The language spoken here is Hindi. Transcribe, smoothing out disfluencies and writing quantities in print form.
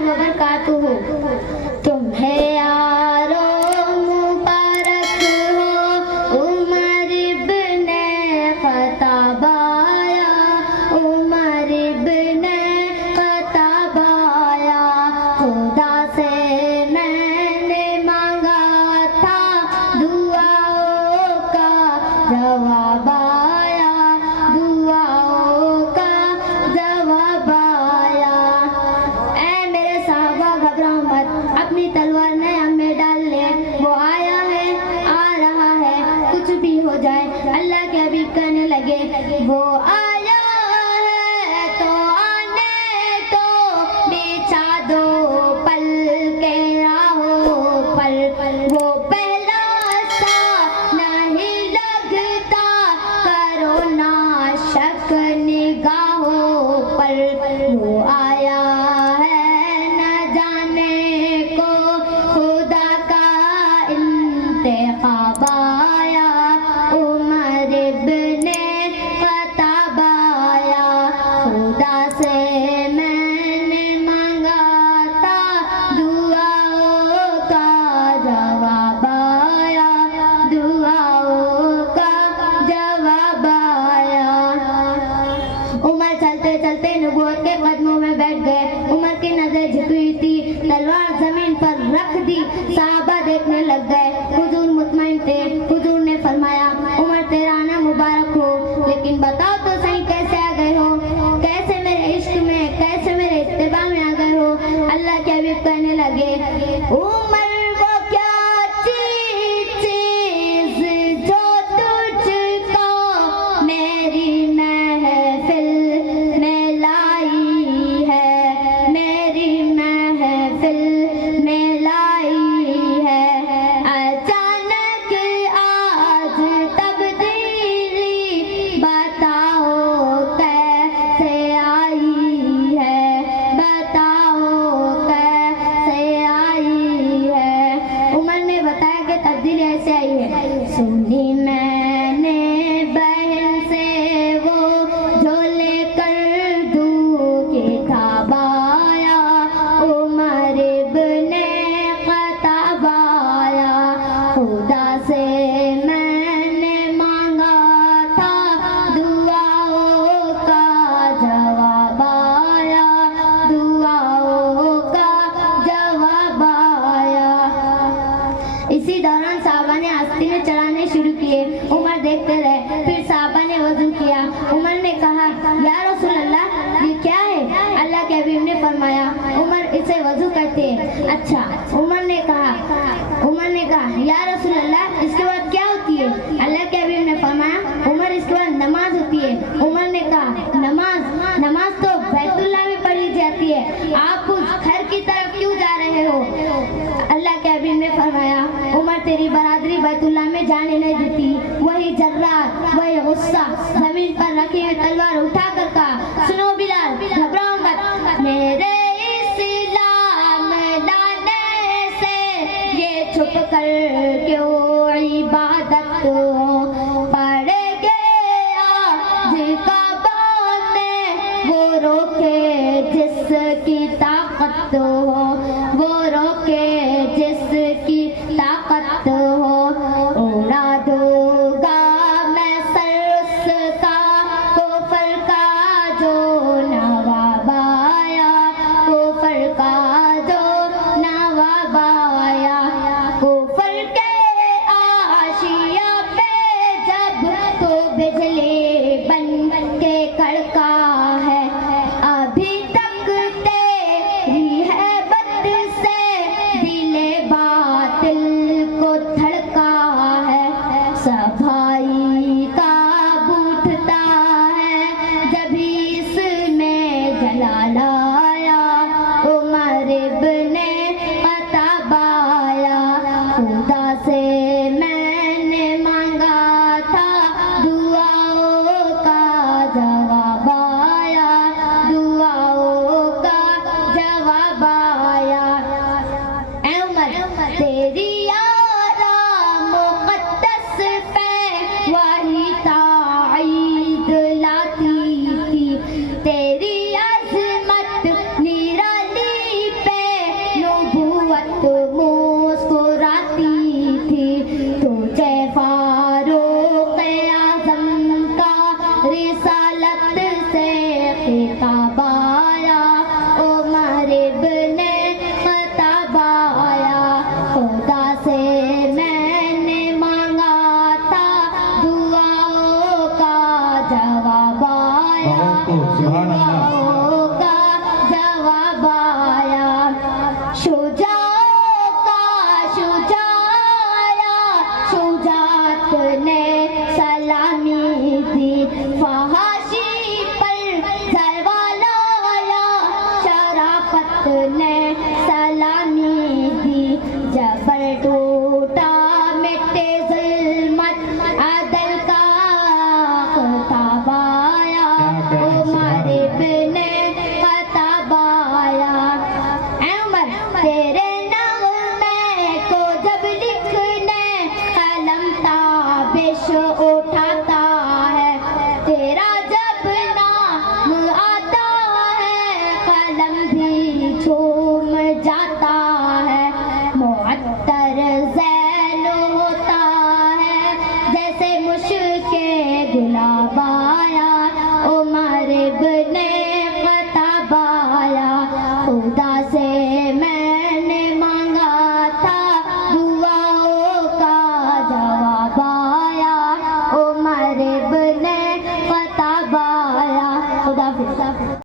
वबरकातुहू। तुम्हें यारो मुबारक हो उमर इब्ने खत्ताब आया, उमर इब्ने खत्ताब आया। खुदा से मैंने मांगा था दुआओं का जवाब आया, दुआओं का जवाब आया। ऐ मेरे साहबा घबराओ मत, अपनी तलवार नयम में डाल ले। वो आया है, आ रहा है, कुछ भी हो जाए। अल्लाह के हबीब कहने लगे वो आया है तो आने तो बिछा दो पल के राहों पर। वो पहला सा नहीं लगता, करो ना शक निगाहों पर। वो आया है न जाने को खुदा का इंतखाब आया, उमर इब्ने खत्ताब आया। खुदा से मैंने मांगा था दुआओं का जवाब आया, दुआओं का जवाब आया। उमर चलते चलते नबूवत के कदमों में बैठ गए। उमर की नजर झुकी हुई थी, तलवार जमीन पर रख दी। साहबा देखने लग गए। हुजूर मुतमईन थे। हुजूर ने फरमाया उमर तेरा आना मुबारक हो, लेकिन बताओ तो सही कैसे आ गए हो, कैसे मेरे इश्क में, कैसे मेरे इत्तिबा में आ गए हो। अल्लाह के हबीब कहने लगे उमर वो क्या चीज जो तुझको मेरी महफिल में लाई है, मेरी महफिल में लाई है। अचानक आज तब्दीली बताओ कैसे आई है, बताओ कैसे आई है। उमर ने बताया कि तब्दीली ऐसे आई है। सुनी मैंने बहन से वो जो लेकर दूध किताब आया, उमर इब्ने खत्ताब आया। खुदा से मैंने मांगा था दुआओं का जवाब आया, दुआओं का जवाब आया। इसी दौरान साहबा ने आस्तीन में चढ़ाने शुरू किए। उमर देखते रहे। फिर साहबा ने वजू किया। उमर ने कहा या रसूल अल्लाह ये क्या है। अल्लाह के हबीब ने फरमाया उमर इसे वजू करते हैं। अच्छा। उमर ने कहा या रसूल अल्लाह इसके बाद क्या होती है। अल्लाह के हबीब ने फरमाया उमर इसके बाद नमाज होती है। उमर ने कहा नमाज तो बैतुल्लाह में पढ़ी जाती है, आप उस घर की तरफ क्यों जा रहे हो। अल्लाह के हबीब ने फरमाया उमर तेरी बरादरी बैतुल्लाह में जाने नहीं देती। वही जर्रात, वही गुस्सा जमीन पर रखी हुई तलवार उठा कर कहा सुनो बिलाल घबराओ मत, मेरे इस्लाम लाने से ये छुप कर क्यों इबादत पड़ेगे आज काबा में। वो रोके जिसकी ताकत हो, वो रोके जिसकी ताकत हो। उड़ा दूंगा मैं सर उसका कुफर का जो नवाब आया, कुफर का जो नवाब आया। कुफर के आशिया पे जब तो बिजली बन के कड़का है, अभी तक तेरी है ने सलामी दी जब